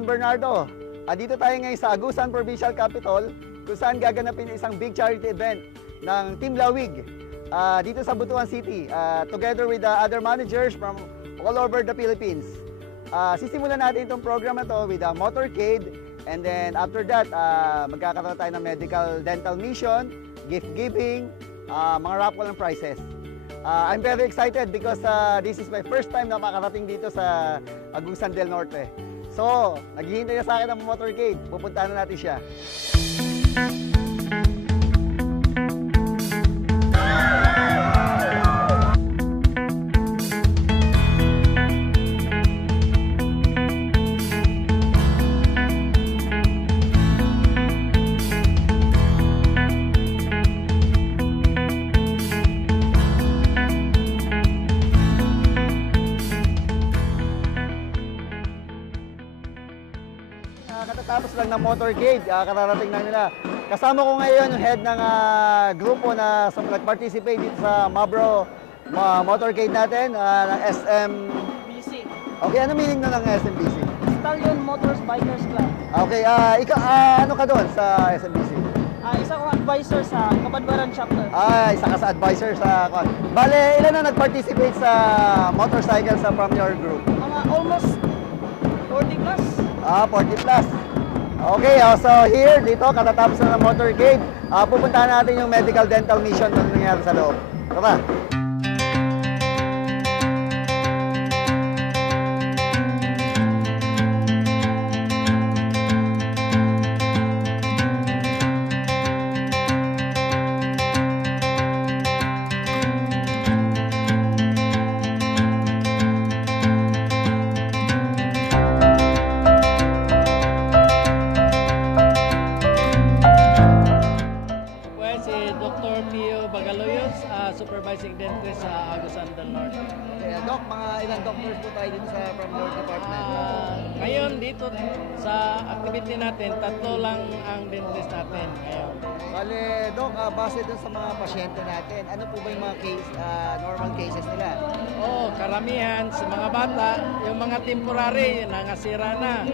Don Bernardo. Dito tayo ngayon sa Agusan Provincial Capital kung saan gaganapin isang big charity event ng Team Lawig dito sa Butuan City together with the other managers from all over the Philippines. Sisimulan natin itong program na to with a motorcade, and then after that magkakaroon tayo ng medical dental mission, gift giving, mga raffle and prizes. I'm very excited because this is my first time na makarating dito sa Agusan del Norte. So, naghihintay na sa akin ang motorcade. Pupuntahan na natin siya. Katatapos lang ng motorcade, kararating na nila. Kasama ko ngayon yung head ng grupo na nag-participate dito sa Mabro motorcade natin, ng SMBC. Okay, ano meaning na ng SMBC? Stallion Motors Bikers Club. Okay, ano ka doon sa SMBC? Isa kong advisor sa Kabadbaran chapter. Isa ka sa advisor sa... Bale, ilan na nag-participate sa motorcycle from your group? Mga almost 40 plus. 40 plus. Okay, so here, dito, katatapos na ng motorcade, pupuntahan natin yung medical dental mission na nangyari sa loob. Tara! Supervising dentist sa Agusan del Norte. Okay, Doc, mga ilang doctors po tayo dito from your department? Ngayon dito sa activity natin, 3 lang ang dentist natin ngayon. Bale, Doc, base dun sa mga pasyente natin, ano po ba yung mga normal cases nila? Karamihan sa mga bata, yung mga temporary, nangasira na.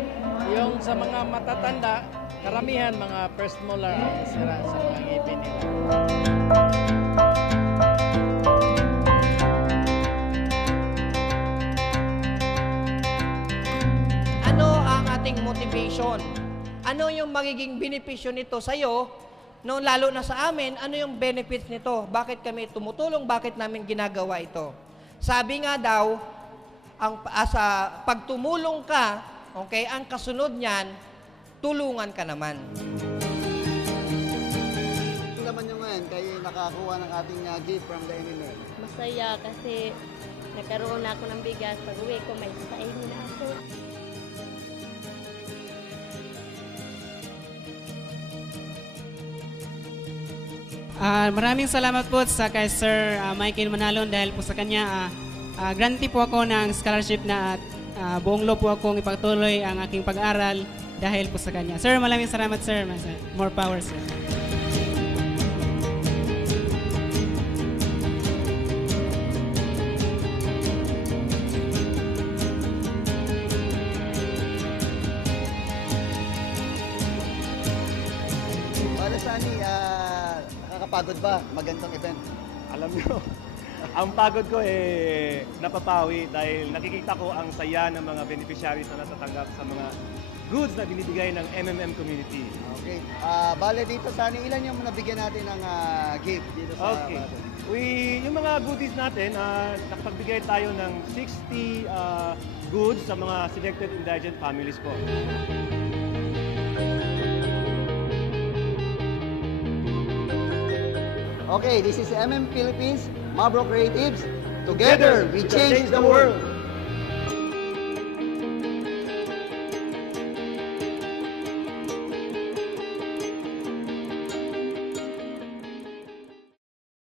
Yung sa mga matatanda, karamihan mga first molar ang nasira sa mga ngipin nila. Motivation. Ano yung magiging benepisyo nito sa iyo, no, lalo na sa amin, ano yung benefits nito? Bakit kami tumutulong? Bakit namin ginagawa ito? Sabi nga daw, sa pagtumulong ka, okay, ang kasunod niyan, tulungan ka naman. Ito naman yung ngayon, kayo nakakuha ng ating gift from the MMA. Masaya kasi nagkaroon na ako ng bigas. Pag-uwi ko, may sasain na ako. Maraming salamat po sa kay Sir Michael Manalon dahil po sa kanya grantee po ako ng scholarship na buong loob po akong ipagtuloy ang aking pag-aral dahil po sa kanya. Sir, maraming salamat sir. More power sir. Para sa ani, nakakapagod ba magandang event? Alam nyo, ang pagod ko napapawi dahil nakikita ko ang saya ng mga beneficiaries na natatanggap sa mga goods na binibigay ng MMM community. Okay. Bale dito sa ani, ilan yung nabigyan natin ng gift dito sa Okay. Yung mga goodies natin, nakapagbigay tayo ng 60 goods sa mga selected indigent families po. Okay, this is MM Philippines, Mabro Creatives. Together, we change the world.